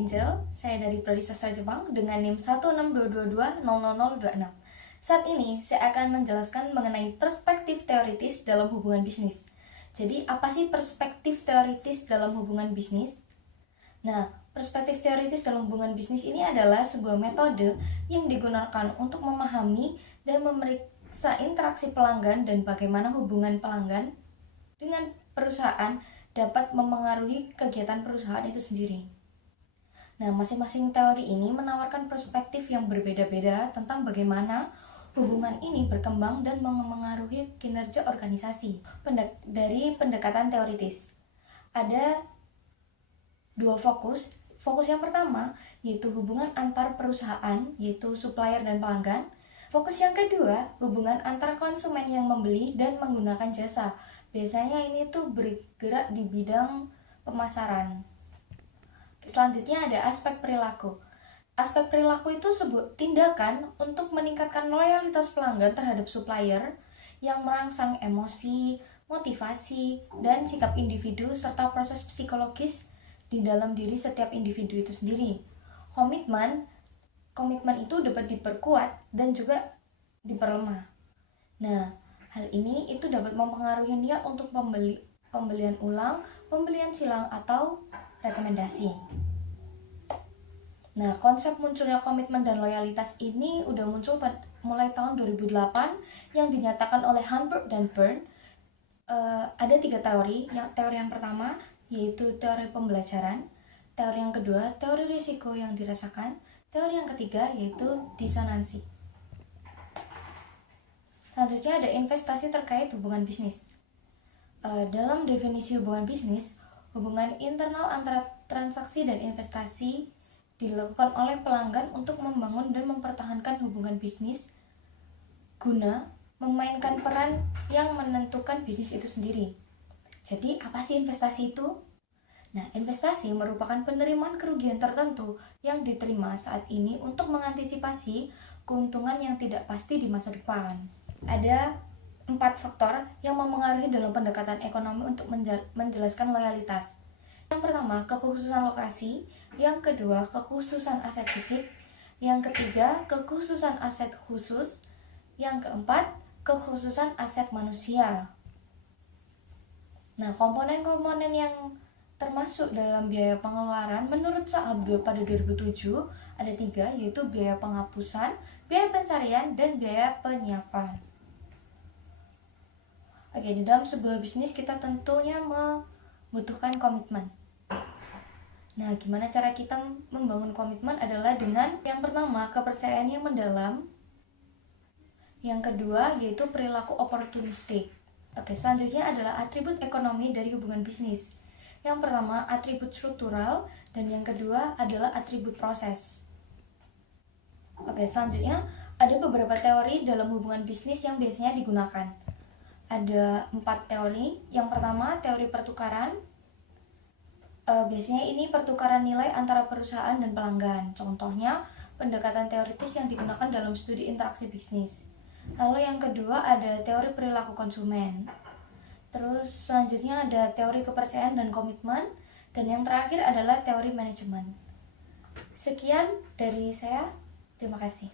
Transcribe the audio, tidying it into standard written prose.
Angel, saya dari Prodi Sastra Jepang dengan NIM 162220026. Saat ini, saya akan menjelaskan mengenai perspektif teoritis dalam hubungan bisnis. Jadi, apa sih perspektif teoritis dalam hubungan bisnis? Nah, perspektif teoritis dalam hubungan bisnis ini adalah sebuah metode yang digunakan untuk memahami dan memeriksa interaksi pelanggan dan bagaimana hubungan pelanggan dengan perusahaan dapat memengaruhi kegiatan perusahaan itu sendiri. Nah, masing-masing teori ini menawarkan perspektif yang berbeda-beda tentang bagaimana hubungan ini berkembang dan memengaruhi kinerja organisasi. Dari pendekatan teoritis, ada dua fokus. Fokus yang pertama yaitu hubungan antar perusahaan, yaitu supplier dan pelanggan. Fokus yang kedua, hubungan antar konsumen yang membeli dan menggunakan jasa. Biasanya ini tuh bergerak di bidang pemasaran. Selanjutnya ada aspek perilaku. Aspek perilaku itu sebuah tindakan untuk meningkatkan loyalitas pelanggan terhadap supplier yang merangsang emosi, motivasi, dan sikap individu serta proses psikologis di dalam diri setiap individu itu sendiri. Komitmen itu dapat diperkuat dan juga diperlemah. Nah, hal ini itu dapat mempengaruhi niat untuk pembelian ulang, pembelian silang, atau rekomendasi. Nah, konsep munculnya komitmen dan loyalitas ini udah muncul mulai tahun 2008 yang dinyatakan oleh Hanberg dan Byrne. Ada 3 teori. Teori yang pertama yaitu teori pembelajaran, teori yang kedua teori risiko yang dirasakan, teori yang ketiga yaitu disonansi. Selanjutnya ada investasi terkait hubungan bisnis. Dalam definisi hubungan bisnis, hubungan internal antara transaksi dan investasi dilakukan oleh pelanggan untuk membangun dan mempertahankan hubungan bisnis guna memainkan peran yang menentukan bisnis itu sendiri. Jadi, apa sih investasi itu? Nah, investasi merupakan penerimaan kerugian tertentu yang diterima saat ini untuk mengantisipasi keuntungan yang tidak pasti di masa depan. Ada 4 faktor yang memengaruhi dalam pendekatan ekonomi untuk menjelaskan loyalitas. Yang pertama, kekhususan lokasi. Yang kedua, kekhususan aset fisik. Yang ketiga, kekhususan aset khusus. Yang keempat, kekhususan aset manusia. Nah, komponen-komponen yang termasuk dalam biaya pengeluaran menurut Saab pada 2007 ada 3, yaitu biaya penghapusan, biaya pencarian, dan biaya penyiapan. Oke, di dalam sebuah bisnis kita tentunya membutuhkan komitmen. Nah, gimana cara kita membangun komitmen adalah dengan yang pertama, kepercayaan yang mendalam. Yang kedua, yaitu perilaku oportunistik. Oke, selanjutnya adalah atribut ekonomi dari hubungan bisnis. Yang pertama, atribut struktural, dan yang kedua adalah atribut proses. Oke, selanjutnya ada beberapa teori dalam hubungan bisnis yang biasanya digunakan. Ada 4 teori. Yang pertama, teori pertukaran. Biasanya ini pertukaran nilai antara perusahaan dan pelanggan. Contohnya, pendekatan teoritis yang digunakan dalam studi interaksi bisnis. Lalu yang kedua ada teori perilaku konsumen. Terus selanjutnya ada teori kepercayaan dan komitmen. Dan yang terakhir adalah teori manajemen. Sekian dari saya. Terima kasih.